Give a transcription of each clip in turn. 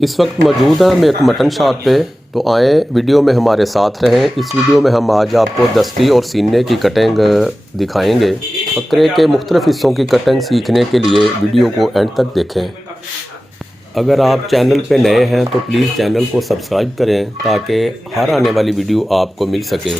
इस वक्त मौजूद हैं हम एक मटन शॉप पे, तो आए वीडियो में हमारे साथ रहें। इस वीडियो में हम आज आपको दस्ती और सीने की कटिंग दिखाएंगे। बकरे के मुख्तलिफ हिस्सों की कटिंग सीखने के लिए वीडियो को एंड तक देखें। अगर आप चैनल पे नए हैं तो प्लीज़ चैनल को सब्सक्राइब करें ताकि हर आने वाली वीडियो आपको मिल सके।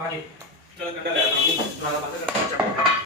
हाँ जी, चल कंडा ले आता हूँ।